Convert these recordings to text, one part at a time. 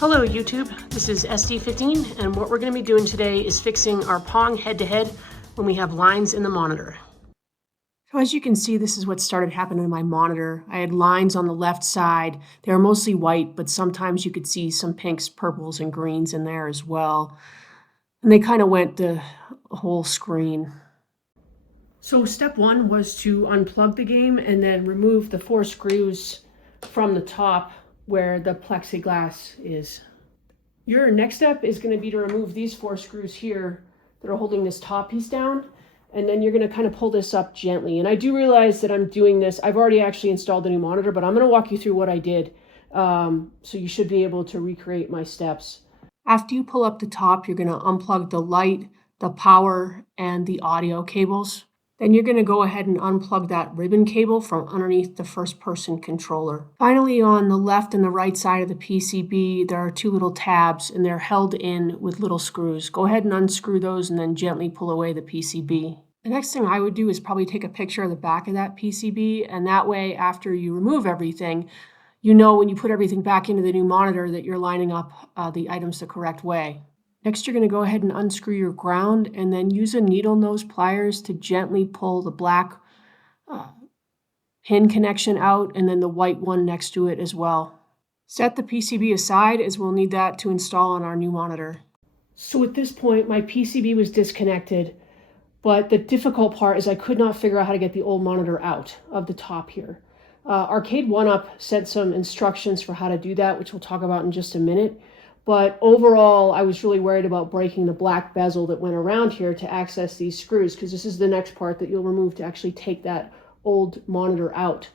Hello YouTube, this is SD15 and what we're going to be doing today is fixing our Pong head-to-head when we have lines in the monitor. So as you can see, this is what started happening to my monitor. I had lines on the left side. They were mostly white, but sometimes you could see some pinks, purples, and greens in there as well. And they kind of went the whole screen. So step one was to unplug the game and then remove the 4 screws from the top where the plexiglass is. Your next step is going to be to remove these 4 screws here that are holding this top piece down, and then you're going to kind of pull this up gently. And I do realize that I'm doing this, I've already actually installed the new monitor, but I'm going to walk you through what I did, so you should be able to recreate my steps. After you pull up the top, you're going to unplug the light, the power, and the audio cables. Then you're going to go ahead and unplug that ribbon cable from underneath the first-person controller. Finally, on the left and the right side of the PCB, there are 2 little tabs, and they're held in with little screws. Go ahead and unscrew those and then gently pull away the PCB. The next thing I would do is probably take a picture of the back of that PCB, and that way, after you remove everything, you know when you put everything back into the new monitor that you're lining up the items the correct way. Next, you're going to go ahead and unscrew your ground and then use a needle nose pliers to gently pull the black pin connection out and then the white one next to it as well. Set the PCB aside as we'll need that to install on our new monitor. So at this point, my PCB was disconnected, but the difficult part is I could not figure out how to get the old monitor out of the top here. Arcade1Up sent some instructions for how to do that, which we'll talk about in just a minute. But overall, I was really worried about breaking the black bezel that went around here to access these screws, because this is the next part that you'll remove to actually take that old monitor out.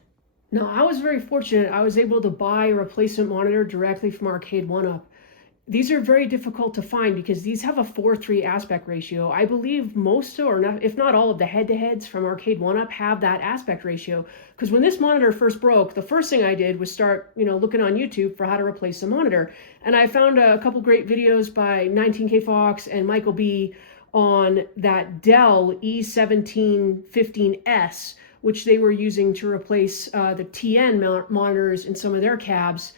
Now, I was very fortunate. I was able to buy a replacement monitor directly from Arcade1Up. These are very difficult to find because these have a 4:3 aspect ratio. I believe most, or not, if not all, of the head-to-heads from Arcade1Up have that aspect ratio. Because when this monitor first broke, the first thing I did was start, looking on YouTube for how to replace the monitor. And I found a couple great videos by 19K Fox and Michael B on that Dell E1715S, which they were using to replace the TN monitors in some of their cabs.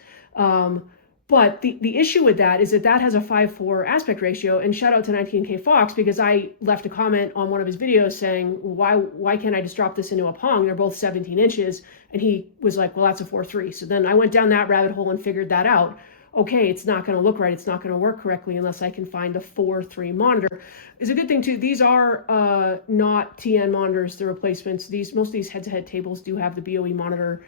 But the issue with that is that has a 5:4 aspect ratio, and shout out to 19K Fox because I left a comment on one of his videos saying, why can't I just drop this into a Pong? They're both 17 inches. And he was like, well, that's a 4:3. So then I went down that rabbit hole and figured that out. Okay, it's not going to look right. It's not going to work correctly unless I can find a 4:3 monitor. It's a good thing too. These are not TN monitors, the replacements. Most of these head-to-head tables do have the BOE monitor,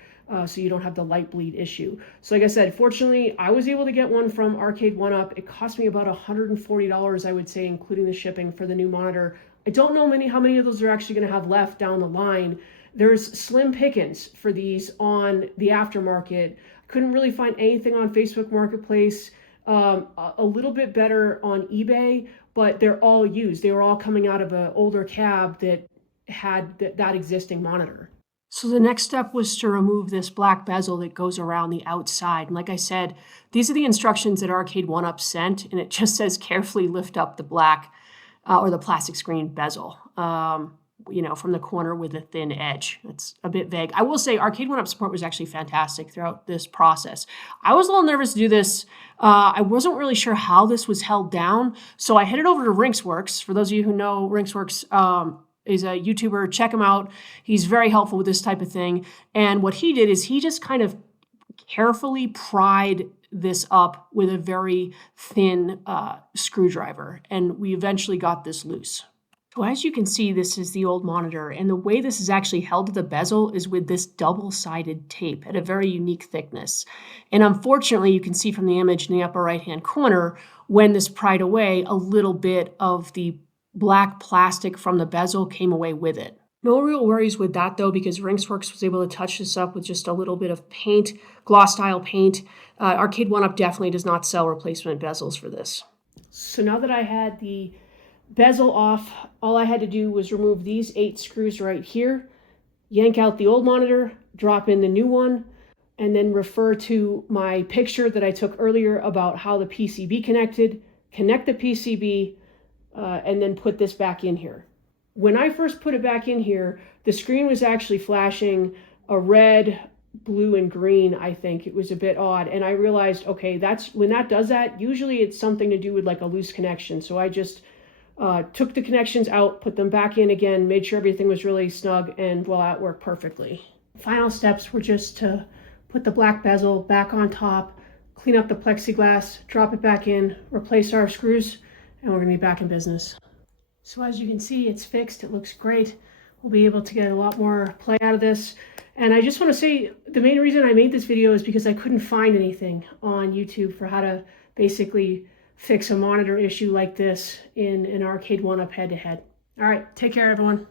so you don't have the light bleed issue. So like I said, fortunately, I was able to get one from Arcade1Up. It cost me about $140, I would say, including the shipping for the new monitor. I don't know how many of those are actually going to have left down the line. There's slim pickings for these on the aftermarket. Couldn't really find anything on Facebook Marketplace. A little bit better on eBay, but they're all used. They were all coming out of an older cab that had that existing monitor. So the next step was to remove this black bezel that goes around the outside. And like I said, these are the instructions that Arcade1Up sent, and it just says carefully lift up the black or the plastic screen bezel, from the corner with a thin edge. It's a bit vague. I will say Arcade1Up support was actually fantastic throughout this process. I was a little nervous to do this. I wasn't really sure how this was held down, so I headed over to Rinksworks. For those of you who know, Rinksworks is a YouTuber. Check him out. He's very helpful with this type of thing. And what he did is he just kind of carefully pried this up with a very thin screwdriver. And we eventually got this loose. So as you can see, this is the old monitor. And the way this is actually held to the bezel is with this double-sided tape at a very unique thickness. And unfortunately, you can see from the image in the upper right-hand corner, when this pried away, a little bit of the black plastic from the bezel came away with it. No real worries with that though, because Rinksworks was able to touch this up with just a little bit of paint, gloss style paint. Arcade1Up definitely does not sell replacement bezels for this. So now that I had the bezel off, all I had to do was remove these 8 screws right here, yank out the old monitor, drop in the new one, and then refer to my picture that I took earlier about how the PCB connected, connect the PCB, and then put this back in here. When I first put it back in here, the screen was actually flashing a red blue and green. I think it was a bit odd, and I realized, okay, that's when that does that, usually it's something to do with like a loose connection. So I just took the connections out, put them back in again, made sure everything was really snug, and voila, it worked perfectly. Final steps were just to put the black bezel back on top, clean up the plexiglass, drop it back in, replace our screws, and we're gonna be back in business. So as you can see, it's fixed, it looks great. We'll be able to get a lot more play out of this. And I just want to say, the main reason I made this video is because I couldn't find anything on YouTube for how to basically fix a monitor issue like this in an Arcade1Up head-to-head. All right, take care, everyone.